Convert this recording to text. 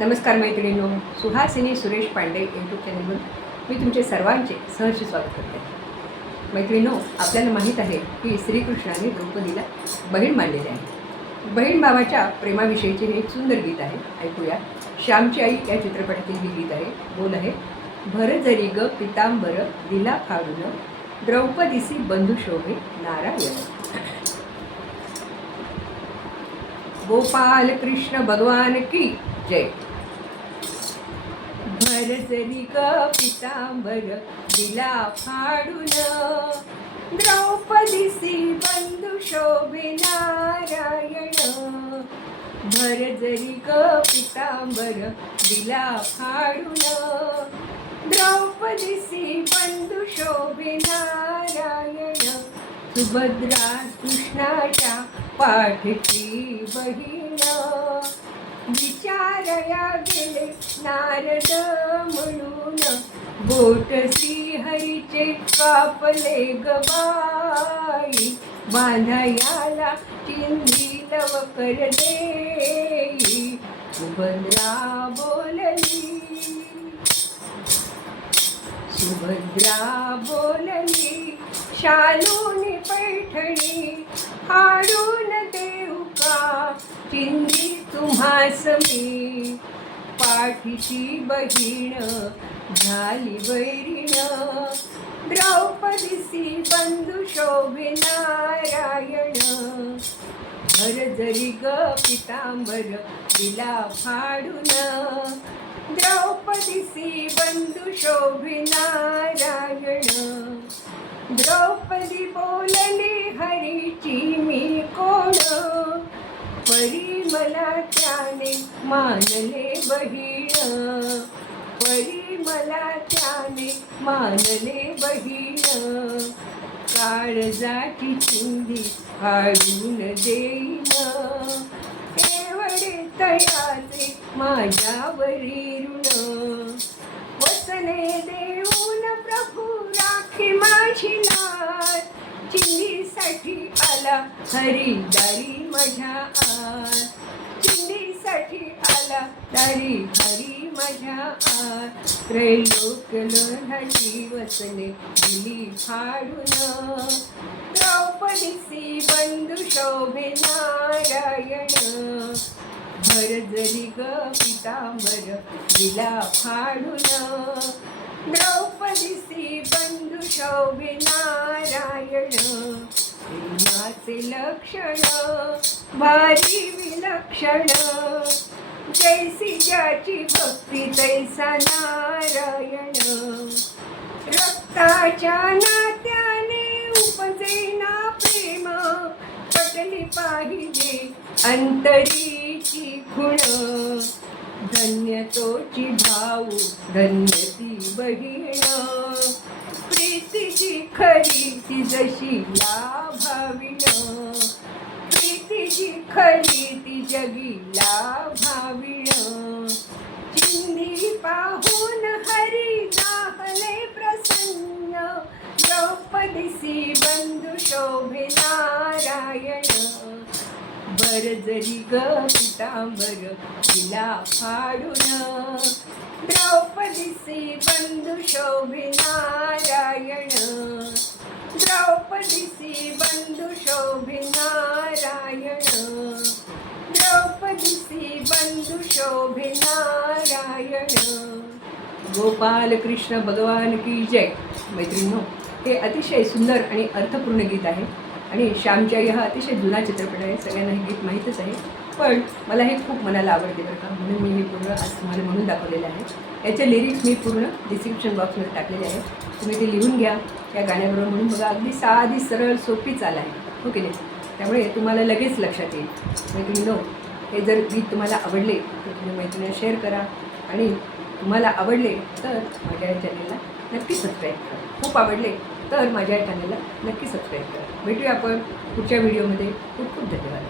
नमस्कार मैत्रिणींनो, सुहासिनी सुरेश पांडे यूट्यूब चॅनलवर मी तुमचे सर्वांचे सहर्ष स्वागत करते. मैत्रिणींनो, आपल्याला माहीत आहे की श्रीकृष्णाने द्रौपदीला बहीण मानलेली आहे. बहीण भावाच्या प्रेमाविषयीचे हे एक सुंदर गीत आहे. ऐकूया. श्यामची आई या चित्रपटातील हे गीत आहे. बोल आहे, भर जरी ग पितांबर दिला फाडून, द्रौपदीसी बंधू शोभे नारायण. गोपाल कृष्ण भगवान की जय. भर जरी ग पितांबर दिला फाडून, द्रौपदीसी बंधू शोभे नारायण. भर जरी ग पितांबर दिला फाडून, द्रौपदीसी बंधू शोभे नारायण. सुभद्रा कृष्णाच्या पाठची बहीण, विचारया गेले नारद म्हणून, बोट श्रीहरीचे कापले गबाई. बांधायाला चिंधी लवकर देई, सुभद्रा बोलली. सुभद्रा बोलली, शालूनी पैठणी हाडून देऊ का, चिंधी तुम्हास मी. पाठीशी बहीण झाली वैरीण, द्रौपदीसी बंधू शोभे नारायण. भर जरी ग पितांबर दिला फाडून, द्रौपदीसी बंधू शोभे नारायण. द्रौपदी बोलली, हरीची मी कोण, परी मला त्याने मानले बहीण. परी मला त्याने मानले बहीण, काळजाची चिंधी फाडून देईन. एवढे तयाचे माझ्यावरी ऋण, वसने देऊन प्रभू राखी माझी लाज. चिंधीसाठी आला हरी दारी माझ्या आत. चिंधीसाठी आला दारी हरी माझ्या आत. त्रैलोक लोढाची वसने दिली फाडून, द्रौपदीसी बंधू शोभे नारायण. भर जरी ग पितांबर दिला फाडून, द्रौपदीसी बंधू शोभे नारायण. प्रेमाचे लक्षण भारी विलक्षण, जैसी ज्याची भक्ती तैसा नारायण. रक्ताच्या नात्याने उपजेना प्रेम, पटली पाहिजे अंतरीची खुण. धन्य तोची भाऊ धन्य ती बहीण, प्रीतीची खरी ती जशी लाभाविण. प्रीतीची खरी ती जगी लाभाविण. चिंधी पाहून हरी झाले प्रसन्न, द्रौपदीसी बंधू शोभे नारायण. भर जरी ग पितांबर दिला फाडून, द्रौपदीसी बंधू शोभे नारायण. द्रौपदीसी बंधू शोभे नारायण. द्रौपदीसी बंधू शोभे नारायण. गोपाल कृष्ण भगवान की जय. मैत्रिणींनो, हे अतिशय सुंदर आणि अर्थपूर्ण गीत आहे. आणि श्यामची आई हा अतिशय जुना चित्रपट आहे. सगळ्यांना हे गीत माहीतच आहे, पण मला हे खूप मनाला आवडते बरं का. म्हणून मी हे पूर्ण आज तुम्हाला म्हणून दाखवलेलं आहे. याचे लिरिक्स मी पूर्ण डिस्क्रिप्शन बॉक्समध्ये टाकलेले आहे. तुम्ही ते लिहून घ्या या गाण्याबरोबर. म्हणून बघा, अगदी साधी सरळ सोपी चाल आहे, हो की नाही. त्यामुळे तुम्हाला लगेच लक्षात येईल. मैत्रिणींनो, हे जर गीत तुम्हाला आवडले तर तुम्ही मैत्रिणींना शेअर करा. आणि तुम्हाला आवडले तर माझ्या या चॅनलला नक्की सबस्क्राईब करा. खूप आवडले तर माझ्या चॅनलला नक्की सबस्क्राईब करा. भेटूया आपण पुढच्या व्हिडिओमध्ये. खूप खूप धन्यवाद.